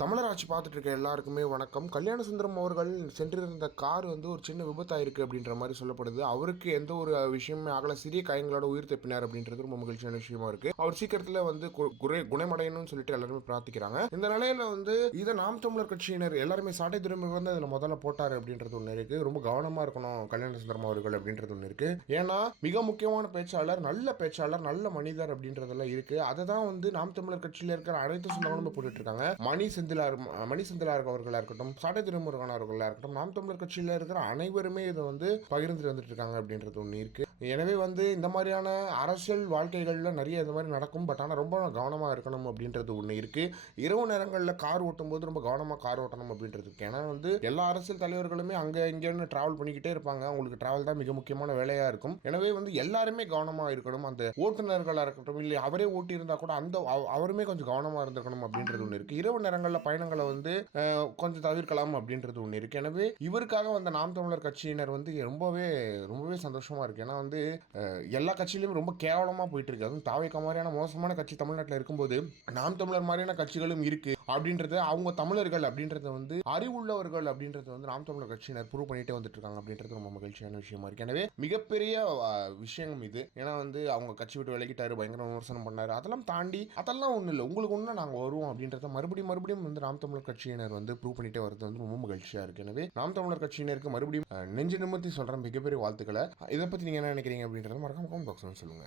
தமிழர் ஆட்சி பார்த்துட்டு இருக்க எல்லாருக்குமே வணக்கம். கல்யாண சுந்தரம் அவர்கள் சென்றிருந்த கார் ஒரு சின்ன விபத்தாயிருக்கு அப்படின்ற மாதிரி சொல்லப்படுது. அவருக்கு எந்த ஒரு விஷயமே ஆகல, சிறிய காயங்களோட உயிர் தப்பினார் அப்படின்றது ரொம்ப மகிழ்ச்சியான விஷயமா இருக்கு. அவர் சீக்கிரத்துல குணமடையணும்னு சொல்லிட்டு எல்லாருமே பிரார்த்திக்கிறாங்க. இந்த நிலையில இதை நாம் தமிழர் கட்சியினர் எல்லாருமே சாட்டை துறைமுக அதுல முதல்ல போட்டாரு அப்படின்றது ஒண்ணு இருக்கு. ரொம்ப கவனமா இருக்கணும் கல்யாண சுந்தரம் அவர்கள் அப்படின்றது ஒண்ணு இருக்கு. ஏன்னா மிக முக்கியமான பேச்சாளர், நல்ல மனிதர் அப்படின்றதெல்லாம் இருக்கு. அதை தான் நாம் தமிழர் கட்சியில இருக்கிற அனைத்து சொந்தங்களும் போட்டுட்டு இருக்காங்க. மணி செந்திலார் அவர்களா இருக்கட்டும், சாட்டை துரைமுருகன் அவர்களா இருக்கட்டும், நாம் தமிழர் கட்சியில இருக்கிற அனைவருமே இதை பகிர்ந்து வந்துட்டு இருக்காங்க அப்படின்றது ஒண்ணு இருக்கு. எனவே இந்த மாதிரியான அரசியல் வாழ்க்கைகள்ல நிறைய இந்த மாதிரி நடக்கும். பட் ஆனால் ரொம்ப கவனமா இருக்கணும் அப்படின்றது ஒண்ணு இருக்கு. இரவு நேரங்களில் கார் ஓட்டும் போது ரொம்ப கவனமா கார் ஓட்டணும் அப்படின்றது இருக்கு. ஏன்னா எல்லா அரசியல் தலைவர்களுமே அங்க இங்கன்னு டிராவல் பண்ணிக்கிட்டே இருப்பாங்க. அவங்களுக்கு டிராவல் தான் மிக முக்கியமான வேலையா இருக்கும். எனவே எல்லாருமே கவனமா இருக்கணும். அந்த ஓட்டுநர்களா இருக்கட்டும், இல்லை அவரே ஓட்டி இருந்தா கூட அவருமே கொஞ்சம் கவனமா இருந்திருக்கணும் அப்படின்றது ஒண்ணு இருக்கு. இரவு நேரங்களில் பயணங்களை கொஞ்சம் தவிர்க்கலாம் அப்படின்றது ஒண்ணு இருக்கு. எனவே இவருக்காக வந்த நாம் தமிழர் கட்சியினர் ரொம்பவே ரொம்பவே சந்தோஷமா இருக்கு. ஏன்னா எல்லா கட்சியிலும் ரொம்ப கேவலமா போயிட்டு இருக்கு. அதுவும் தாவேகா மாதிரியான மோசமான கட்சி தமிழ்நாட்டில் இருக்கும்போது நாம் தமிழர் மாதிரியான கட்சிகளும் இருக்கு அப்படின்றது, அவங்க தமிழர்கள் அப்படின்றது அறிவுள்ளவர்கள் அப்படின்றது நாம் தமிழர் கட்சியினர் ப்ரூவ் பண்ணிட்டே வந்துட்டு இருக்காங்க அப்படின்றது ரொம்ப மகிழ்ச்சியான விஷயமா இருக்கு. எனவே மிகப்பெரிய விஷயம் இது. ஏன்னா அவங்க கட்சி விட்டு விலகிட்டாரு, பயங்கர விமர்சனம் பண்ணாரு, அதெல்லாம் தாண்டி அதெல்லாம் ஒண்ணு இல்லை, உங்களுக்கு ஒண்ணு நாங்க வருவோம் அப்படின்றத மறுபடியும் நாம் தமிழர் கட்சியினர் ப்ரூவ் பண்ணிட்டே வரது ரொம்ப மகிழ்ச்சியா இருக்கு. எனவே நாம் தமிழர் கட்சியினருக்கு மறுபடியும் நெஞ்சு நிமிர்த்தி சொல்ற மிகப்பெரிய வாழ்த்துக்களை. இதை பத்தி நீங்க என்ன நினைக்கிறீங்க அப்படின்றத மறக்காம கமெண்ட் பாக்ஸ்ல சொல்லுங்க.